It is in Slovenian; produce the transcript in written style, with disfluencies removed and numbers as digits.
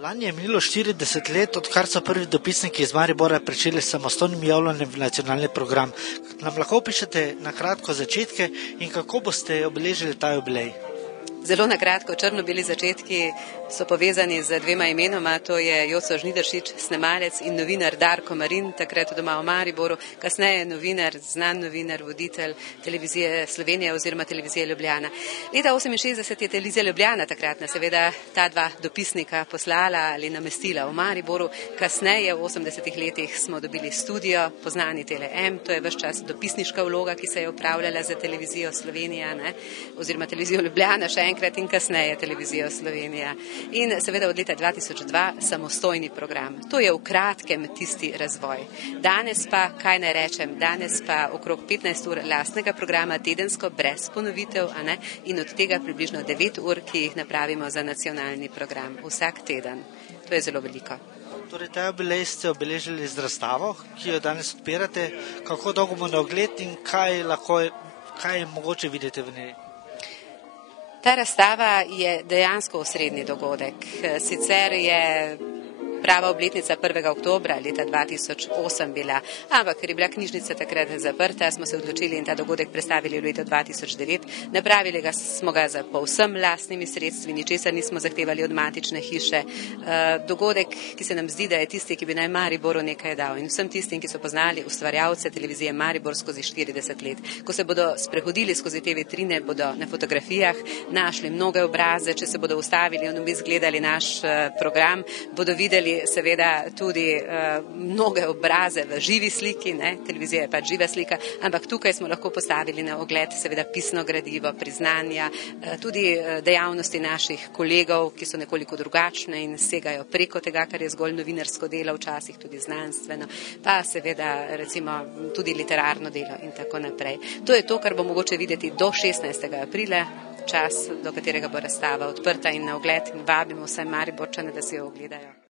Lani je minilo 40 let, odkar so prvi dopisniki iz Maribora pričeli s samostojnim javljanjem v nacionalni program. Nam lahko opišete na kratko začetke in kako boste obeležili ta jubilej? Zelo na kratko, črno-beli začetki so povezani z dvema imenoma, to je Joco Žnidaršič, snemalec in novinar Darko Marin, takrat doma v Mariboru, kasneje novinar, znan novinar, voditelj televizije Slovenija oziroma televizije Ljubljana. Leta 1968 je televizija Ljubljana takratna seveda ta dva dopisnika poslala ali namestila v Mariboru, kasneje v 80 letih smo dobili studio, poznani Tele-M, to je ves čas dopisniška vloga, ki se je upravljala za televizijo Slovenija, oziroma televizijo Ljubljana še enkrat in kasneje televizijo Slovenija. In seveda od leta 2002 samostojni program. To je v kratkem tisti razvoj. Danes pa, kaj naj rečem, danes pa okrog 15 ur lastnega programa tedensko brez ponovitev, in od tega približno 9 ur, ki jih napravimo za nacionalni program vsak teden. To je zelo veliko. Torej, ta jubilej ste obeležili z razstavo, ki jo danes odpirate. Kako dolgo bo na ogled in kaj je mogoče videti v njej? Ta razstava je dejansko osrednji dogodek. Sicer je prava obletnica 1. oktobra leta 2008 bila, ampak ker je bila knjižnica takrat zaprta, smo se odločili in ta dogodek predstavili v letu 2009. Napravili smo ga za povsem lastnimi sredstvi, ničesar nismo zahtevali od matične hiše. Dogodek, ki se nam zdi, da je tisti, ki bi naj Mariboru nekaj dal in vsem tistim, ki so poznali ustvarjalce televizije Maribor skozi 40 let. Ko se bodo sprehodili skozi te vitrine, bodo na fotografijah našli mnoge obraze, če se bodo ustavili in obisk gledali naš program, bodo videli seveda tudi mnoge obraze v živi sliki, televizija je pač živa slika, ampak tukaj smo lahko postavili na ogled seveda pisno gradivo, priznanja, tudi dejavnosti naših kolegov, ki so nekoliko drugačne in segajo preko tega, kar je zgolj novinarsko delo, včasih tudi znanstveno, pa seveda recimo tudi literarno delo in tako naprej. To je to, kar bo mogoče videti do 16. aprila, čas, do katerega bo razstava odprta in na ogled, in vabimo vse Mariborčane, da si jo ogledajo.